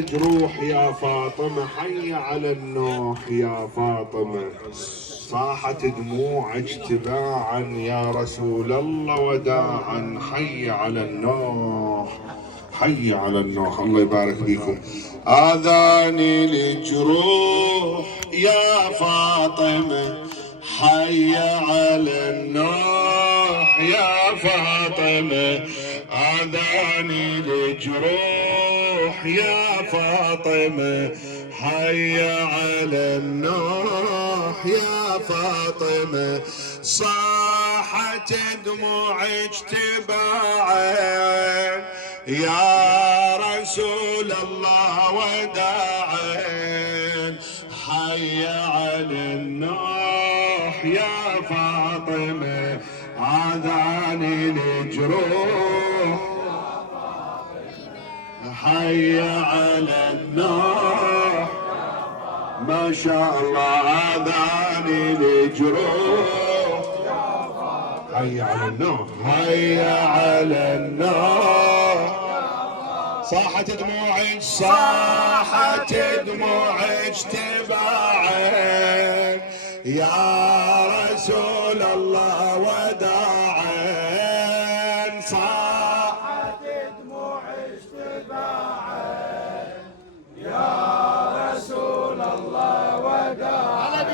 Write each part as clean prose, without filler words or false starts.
جروح يا فاطمة، حي على النوح يا فاطمة. صاحت دموعك تباعا يا رسول الله وداعا، حي على النوح حي على النوح. الله يبارك فيكم. آذاني الجروح يا فاطمة، حي على النوح يا فاطمة. آذاني الجروح يا فاطمة، حي على النوح يا فاطمة. صاحت دموعك تباعا يا رسول الله وداعا، حي على النوح يا فاطمة. آذاني الجروح حي على النوح، ما شاء الله. آذاني الجروح حي على النوح حي على النوح. صاحت دموعك صاحت دموعك تباعا يا رسول الله وداعا، صاحت دموعك تباعا يا رسول الله وداعا،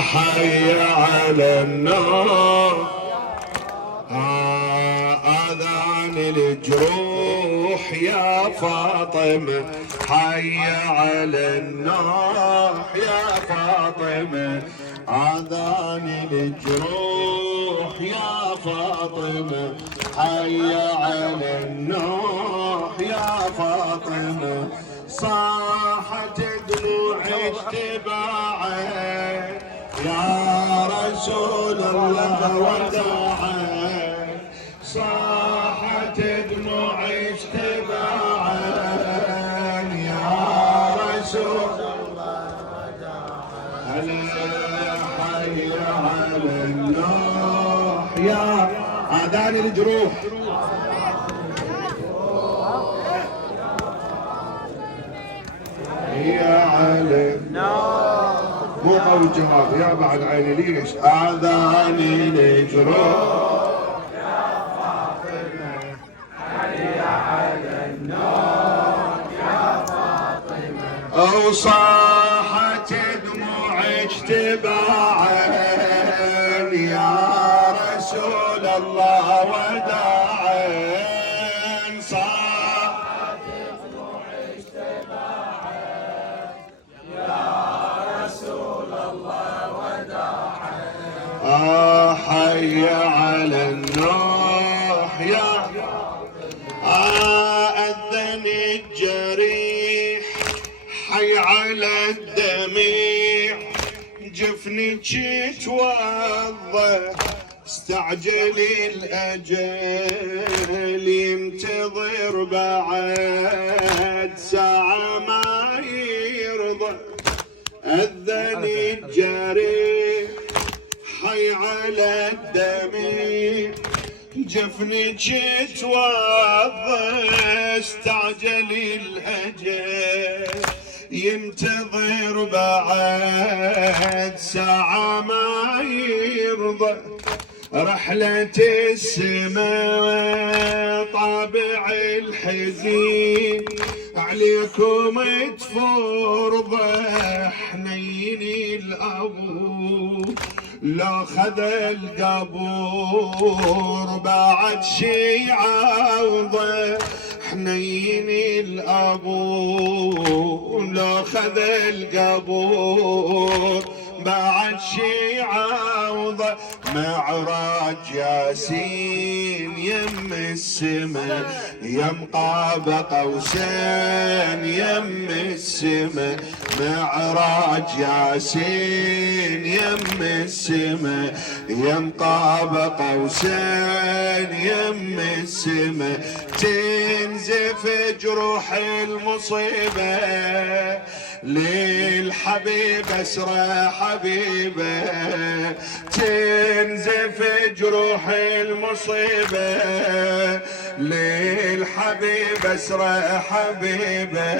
حي على النار. آذان الجروح يا فاطمة، حي على النار يا فاطمة. آذان الجروح يا فاطمة، حي على النار يا فاطمة. صاحت دموعك تباعا يا رسول الله وداعا، صاحت دموعك تباعا يا رسول الله وداعا، حي على النوح يا آذان الجروح. يا علي مو قوي الجهاز يا بعد عيني ليش. آذاني الجروح يا فاطمة، حي على النار يا فاطمة. وصاحت دموعك تباعا يا رسول الله وداعا، صاحت دموعك تباعا يا رسول الله وداعا، حي على النوح يا أذن الجريح، حي على الدميع. جفنك توضى استعجل الأجل، ينتظر بعد ساعة ما يرضى. أذن الجريح حي على الدميع، جفنك توضى استعجل الأجل، ينتظر بعد ساعة ما يرضى. رحلة السماء طابع الحزين عليكم تفرض، حنين الأبو لو خذ القبور بعد شي عوضه، حنين الأبو لو خذ القبور بعد شي عوضه. معراج ياسين يم السما، يم قاب قوسين يم السما. معراج ياسين يم السما، يم قاب قوسين يم السما. تنزف جروح المصيبة للحبيب اسرى حبيبه، تنزف جروح المصيبه للحبيب اسرى حبيبه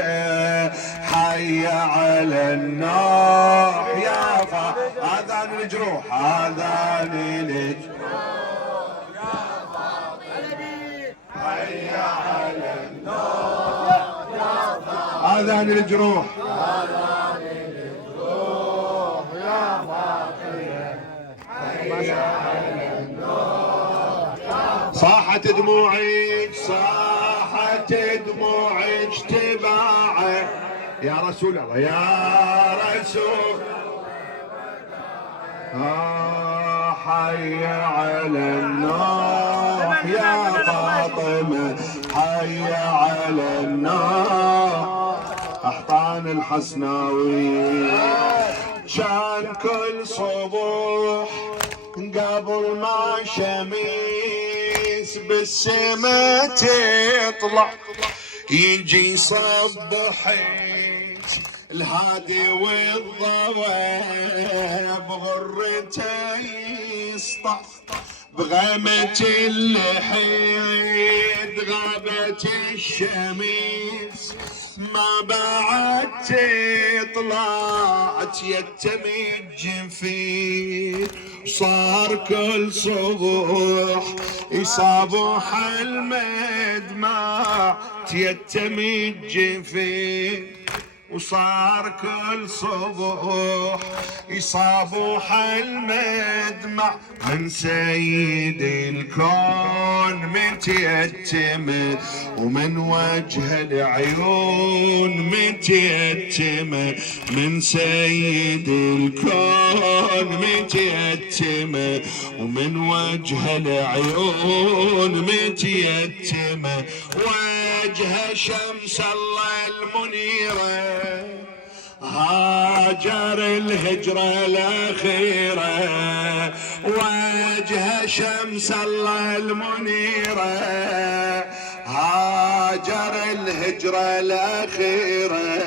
حي على النوح يا فا اذان الجروح اذان الجروح يا فاطمه حي على النوح يا فاطمه اذان الجروح يا فاطمه حي على النوح صاحت دموعك صاحت دموعك تباعه يا رسول الله يا رسول حي على النوح يا فاطمة حي على النوح أحطان الحسناوي كان كل صبح قبل ما شميس بالسما تطلع يجي صبحك الهادي والضوى بغرته يسطع بغمة اللحيد غابت الشميس ما بعد طلعت يتم الجنفير صار كل صبح يصابح المدمع تيتم الجنفير وصار كل صبح يصابح المدمع من سيد الكون متيتم ومن وجه العيون متيتم من سيد الكون متيتم ومن وجه العيون متيتم وجه شمس الله المنيره هاجر الهجرة الأخيرة وجه شمس الله المنيرة هاجر الهجرة الأخيرة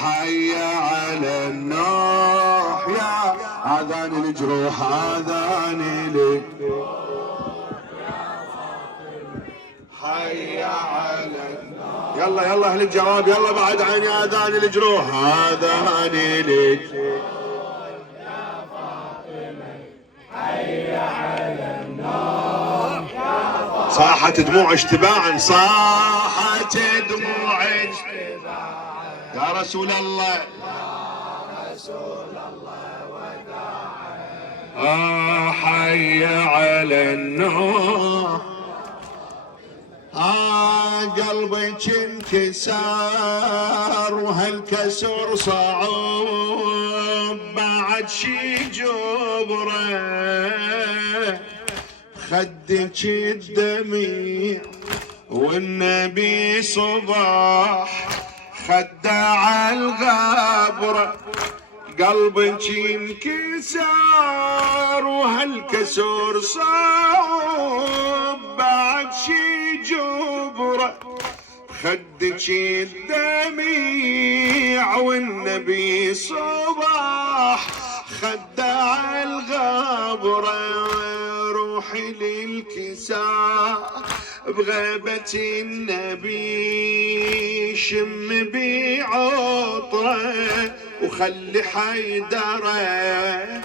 حي على النوح يا آذان الجروح آذان الجروح حي على النوح يلا يلا اهل الجواب يلا بعد عيني اذان الجروح اذان الجروح يا فاطمه حي على النوح صاحت دموعك تباعا صاحت دموعك تباعا يا رسول الله يا رسول الله وداعا حي على النوح قلبك انكسار وهالكسر صعوب بعد شي جبره خدك الدميع والنبي صباح خدع الغابره قلبك انكسار وهالكسر صعب بعد شي جبره خدك الدميع والنبي صباح خدع الغابره روحي للكساء بغيبة النبي شم بعطره وخلي حيدره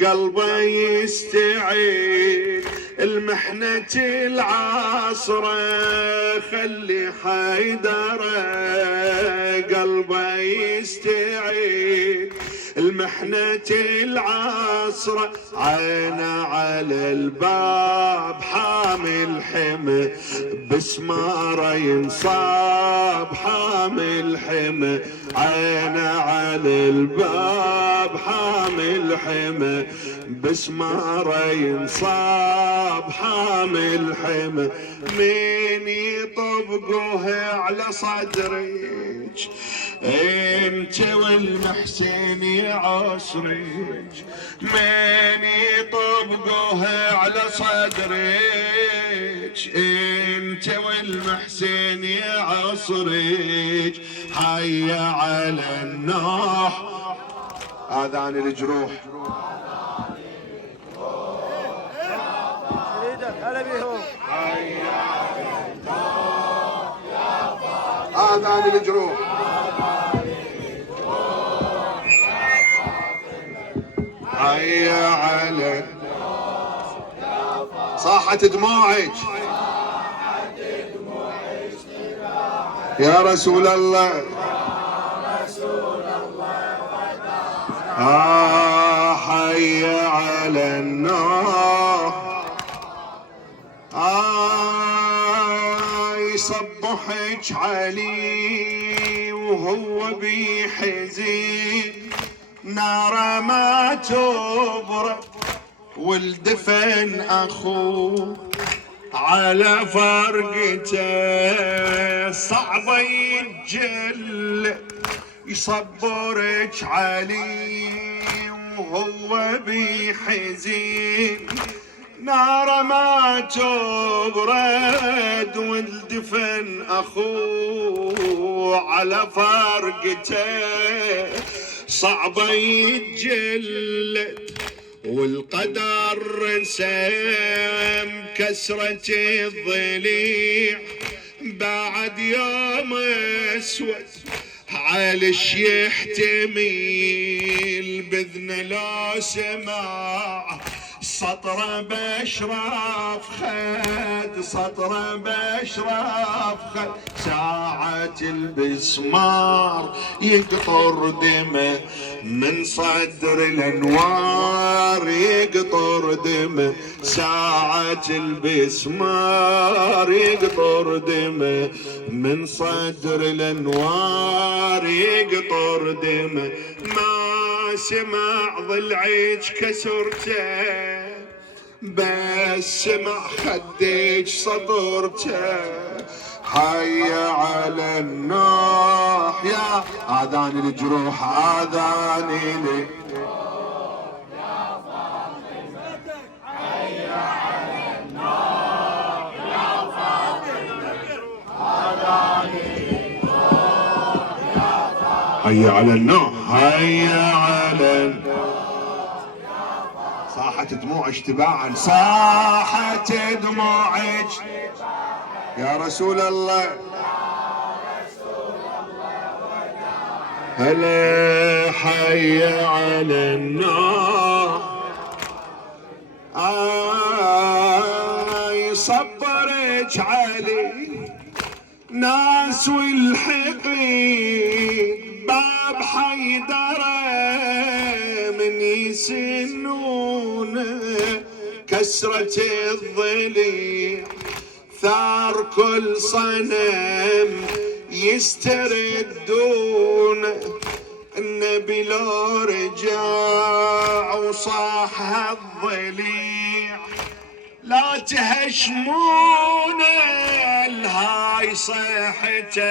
قلبه يستعيد المحنة العاصرة خلي حيدره قلبه يستعيد المحنة العاصرة عينه على الباب حامل حمى بسماره ينصاب حامل حمى عينه على الباب حامل حمى بسماره ينصاب حامل حمى من يطبقوه على صدرك انت والمحسن يعصرك من يطبقوه على صدرك انت والمحسن يعصرك حي على النوح اذان الجروح حي على آذان الجروح. هيا على صاحت دموعك يا رسول الله. حي على النار. يصبحك علي وهو بيحزين، نار ما تبرد والدفن اخوه على فرقته صعبة يتجلى. يصبرك علي وهو بيحزين، نار ما تبرد والدفن اخوه على فرقته صعبة يتجلد. والقدر رسم كسرة الضليع بعد يوم اسود عالش يحتميل بذن لو سمع سطر بشرف خد، سطر بشرف خد. ساعة البسمار يقطر دمه من صدر الانوار، يقطر دمه ساعة البسمار يقطر دمه من صدر الانوار، يقطر دمه. ما سمع ضلعك كسرته بس سمع خدك سطرته. حي على النوح يا آذان الجروح، آذان الجروح. حي على النوح يا فاطمة، آذان الجروح يا فاطمة. حي على النوح، حي على النوح. صاحت دموعك تباعا، صاحت دموعك يا رسول الله. هلا حي على النار. يصبرك علي ناس والحقيق باب حيدره من يسنونه كسرة الضليع ثار كل صنم يستردون. النبي لو رجع وصاح هالضليع لا تهشمون الهاي صيحته،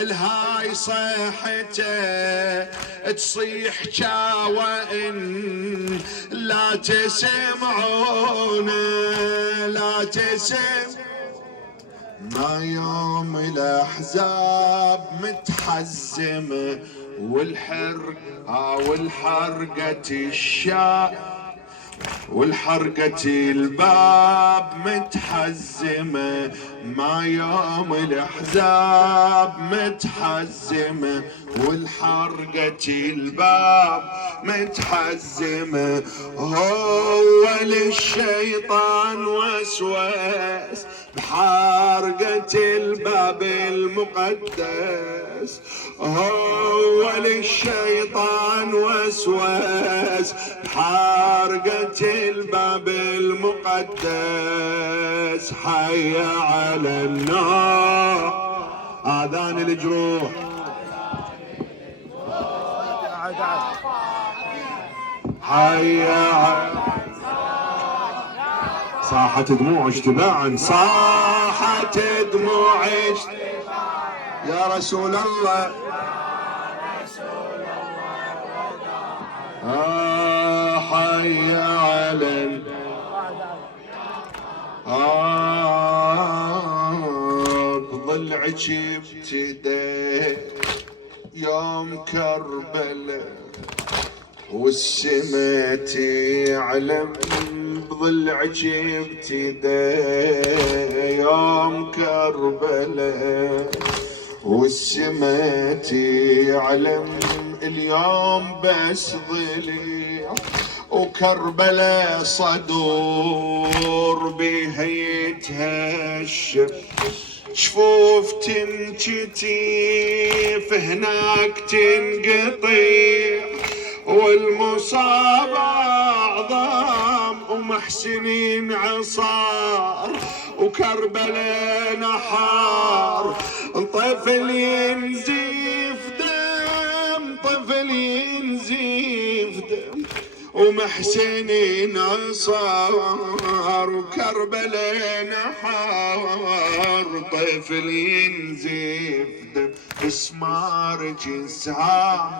الهاي صيحته تصيح وإن لا تسمعون، لا تسمعون. ما يوم الأحزاب متحزمة والحرقة الشاء والحرقة الباب متحزمة. ما يوم الأحزاب متحزمة والحرقة الباب متحزمة. هو للشيطان وسوس بحرقة الباب المقدس، هو للشيطان وسوس بحرقة الباب المقدس. حي على النار، آذان الجروح. حي على صاحت دموعك تباعا، صاحت دموعك يا رسول الله. حي على بضلعك ابتدى يوم كربلاء والسما تعلم. بضلعك ابتدى يوم كربلاء والسما تعلم اليوم بس ظلي، وكربلاء صدور بها يتهشم، شفوف تنكتيف هناك تنقطيع، والمصاب أعظم ومحسنين عصار، وكربلاء نحار، طفل ينزيف دم، طفل ينزيف دم، ومحسنين عصار، وكربلاء نحار، طفل ينزيف دم، اسمار جسام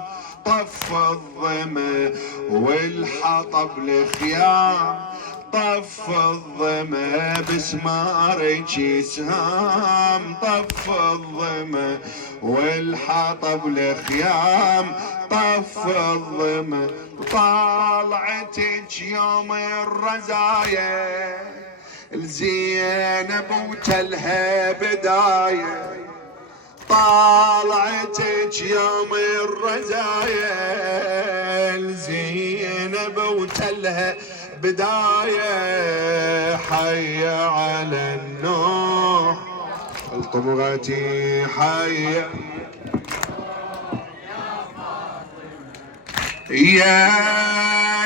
طف الظما، والحطب الخيام طف الظما، بسمار جسام طف الظما، والحطب الخيام طف الظما، طالعتك يوم الرزايا الزينب وتلها بدايه، طالعتك يوم الرزايا الزينب وتلها بداية، حي على النوح الطبغتي، حي يا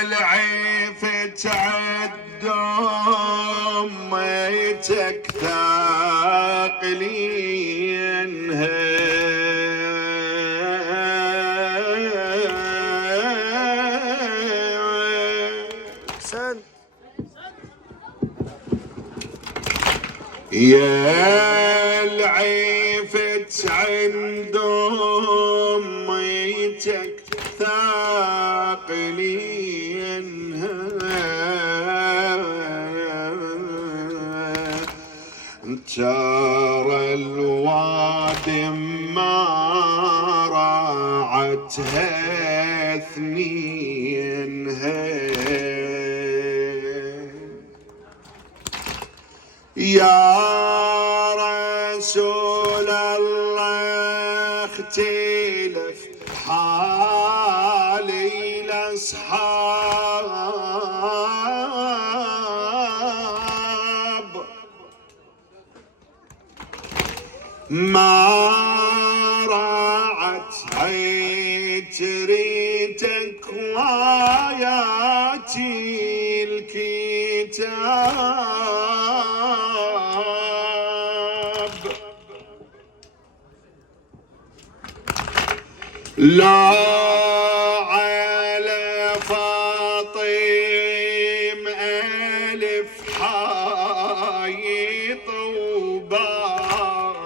العيف تعد أميتك ثاقلينها، يا العيفت عند أميتك ثاقلينها، ترى الوادم ما راعتها اثنينها، يا رسول الله اختلف حالي الأصحاب، ما راعت عتريتك وآياتي الكتاب، لا على فاطم ألف حايط وبار،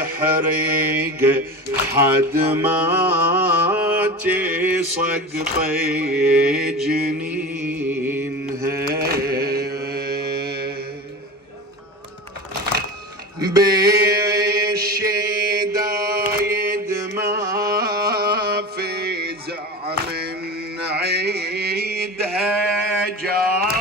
تحرق حد ما تسقطي جنينها، بالشدايد ما في زعم عيدها جار،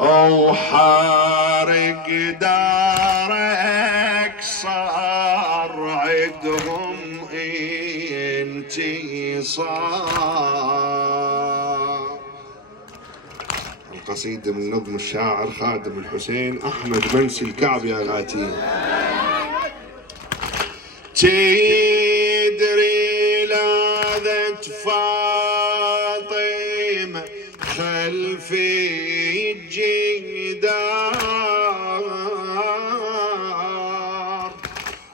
أو حارق دارك صار عدهم انتصار. القصيدة من نظم الشاعر خادم الحسين أحمد منسي الكعب يا غاتي. تدري لاذت فاطمة خلف الجدار،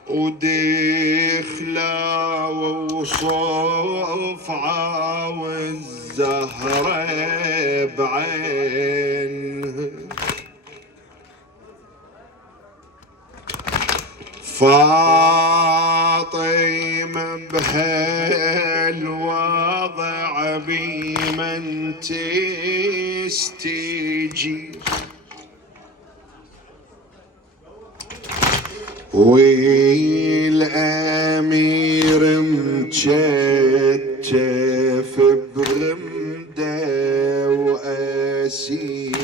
ودخلة وصفعة والزهرة بعينها، فاطمة بهالوضع بمن تستجير، والأمير مكتف يمدى وأسير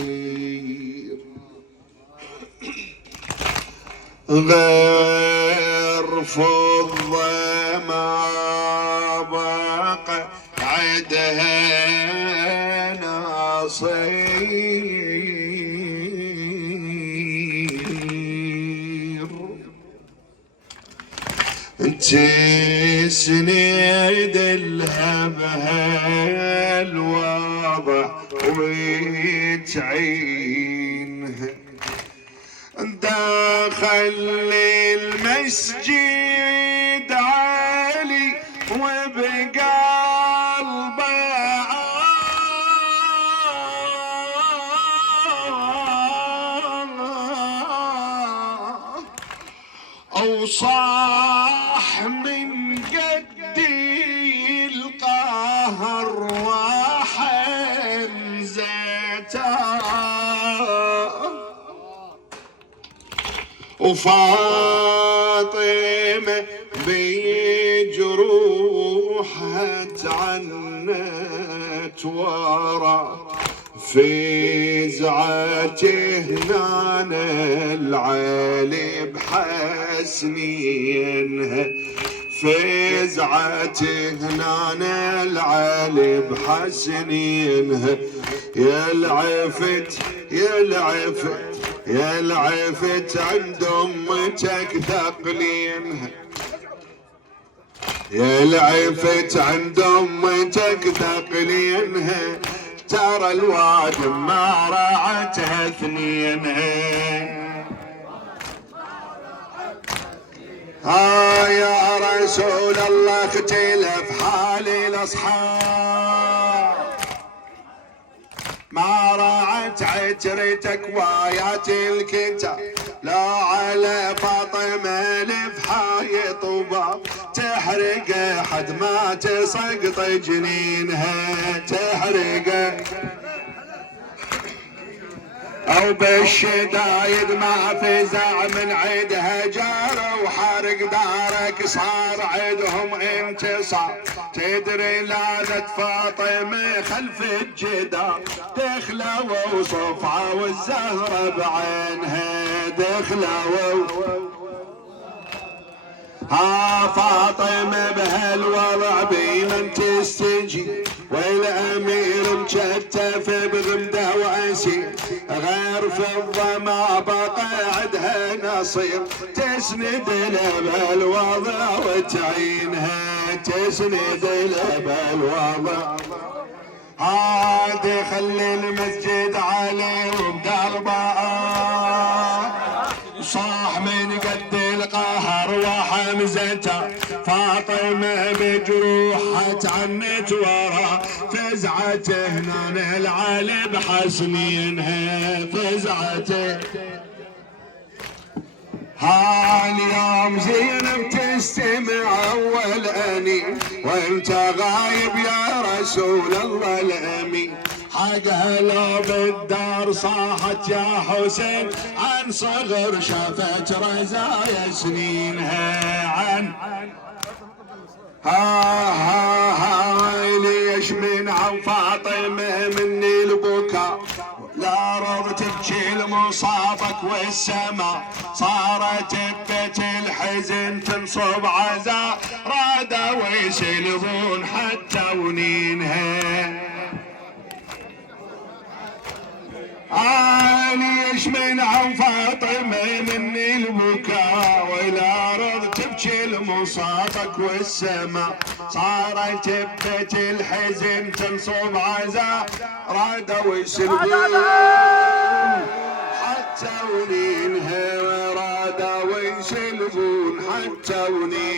غير فضة ما بقى عدها نصير تسند الهبها الوضع وتعينها داخل المسجد عالي وبقلبه أوصاح من قد القهر وحنزته وفاطمة بجروحها تعنت ورا فزعته هنا العالي بحسنينها فزعته هنا العالي بحسنينها يا العفت يا العفت يا العفت عند امتك ثقلينها يا العفت عند امتك ثقلينها ترى الوادم ما راعتها اثنينها يا رسول الله اختلف حالي الاصحاب ما راعت عترتك وايات الكتاب لا على فاطمة لفحاي طوبى تحرق حد ما تسقط جنينها تحرق او بالشدايد ما فزع من عيدها جار وحرق دارك صار عيدهم انتصار تدري لازت فاطمة خلف الجدار دخلوا وصفعة والزهرة بعينها دخلوا فاطمة بهالوضع بمن تستجي والامير مكتف بغمده واسير غير فضة ما بقى عدها نصير تسند له بالوضع وتعينها تسند له بالوضع دخل المسجد علي وبقلبه صاح من قد القهر وحمزته فاطمة بجروحها تعنت ورا فزعته هنا العالي بحسنينها فزعته اليوم زينب تستمع اول انين وانت غايب يا رسول الله الامين حقها لو بالدار صاحت يا حسين عن صغر شافت رزايا سنينها عن ليش من عن فاطمة مني البكاء لا رض تبكي لمصابك والسماء صارت بيت الحزن تنصب عزاء رادوا يسلبون حتى ونينها ليش من عن فاطمة مني البكاء ولا رض تبكي لمصابك والسماء صارت بيت الحزن تنصب عزاء رادوا يسلبون